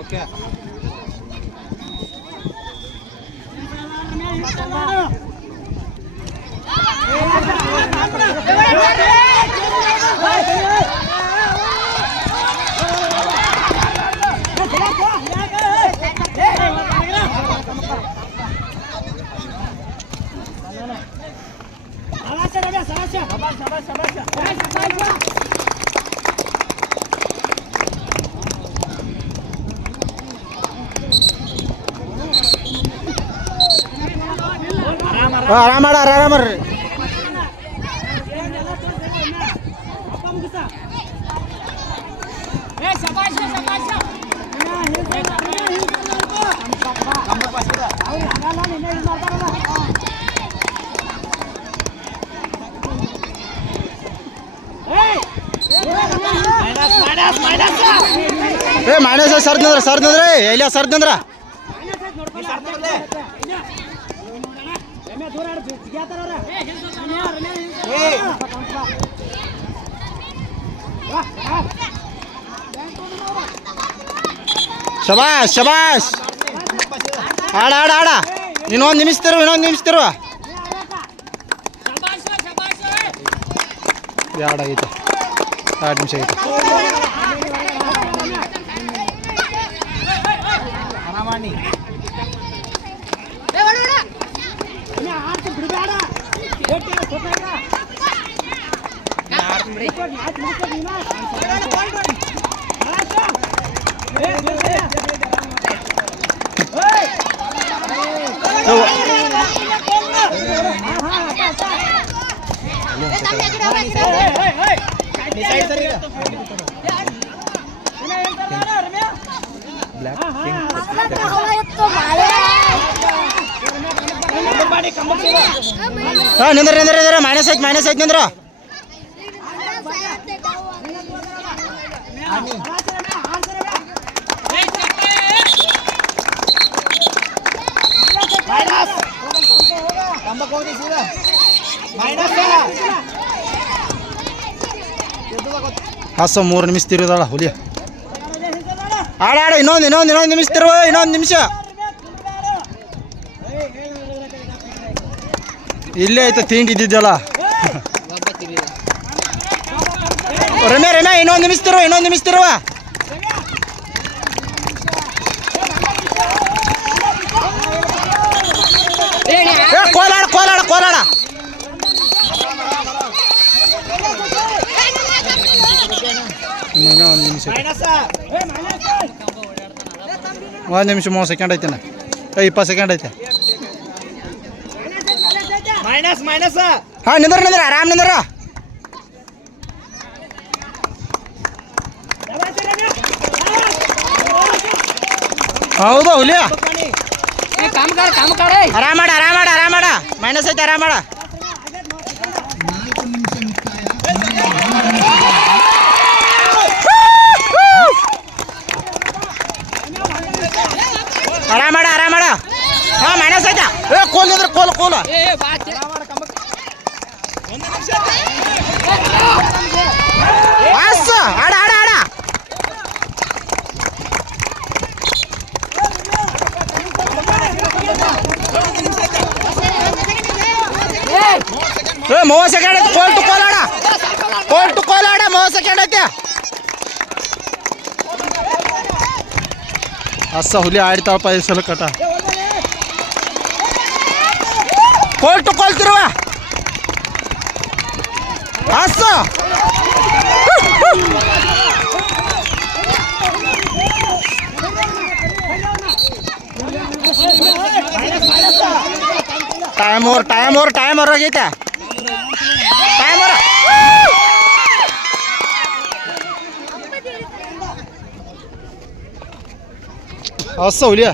okay ಆರಾಮ ಆರಾಮ್ರಿ minus ಸರ್ದಂದ್ರ ಎಲ್ಲಿ ಸರ್ದಂದ್ರ ಶಬಾಷ್ ಶಬಾಷ್ ಆಡ ಆಡ ಆಡ ಇನ್ನೊಂದು ನಿಮಿಸ್ತಿರು ಎರಡು ಆಗೈತೆ 2 ನಿಮಿಷ ಆಗೈತೆ ನಿಂದ್ರ ಮೈನಸ್ ಐತೆ ನಿಂದ್ರ ಹಾಸ 3 ನಿಮಿಷ ತಿರುದಳ ಹುಲಿ ಆಡ ಆಡ ಇನ್ನೊಂದು ನಿಮಿಷ ತಿರುವ ಇನ್ನೊಂದು ನಿಮಿಷ ಇಲ್ಲೇ ಐತೆ ತಿಂಡಿ ಇದ್ದಿದ್ದಲ್ಲ ರಮ್ಯಾ ಇನ್ನೊಂದು ನಿಮಿಷ ತಿರುವ ಕೋಲಾಡ ಒಂದು ನಿಮಿಷ 30 ಸೆಕೆಂಡ್ ಐತೆ 20 ಸೆಕೆಂಡ್ ಐತೆ ಹಾ ನಿಂದ್ರ ಆರಾಮ್ ನಿಂದ್ರ ಹೌದು ಹುಲಿಯ ಆರಾಮಾಡ ಮೈನಸ್ ಐತೆ ಆರಾಮಾಡ ಹಾ ಮೈನಸ್ ಐತೆ ಕೋಲ್ ಇದ್ರೆ ಕೋಲ್ ಆಡ ಮೂವ ಸೆಕೆಂಡ್ ಐತೆ ಕೋಲ್ ಟು ಕೋಲ್ ಆಡ 30 ಸೆಕೆಂಡ್ ಐತೆ ಅಸ್ಸ ಹುಲಿ ಆಡ್ತಾಳಪ್ಪ ಈ ಸಲ ಕಟ ಕೋಲ್ ಟು ಕೋಲ್ ತಿರುವ ಅಸ್ಸ ಟೈಮ್ ಓವರ್ ಆಗೈತೆ ಹೊಸ ಹುಲಿಯ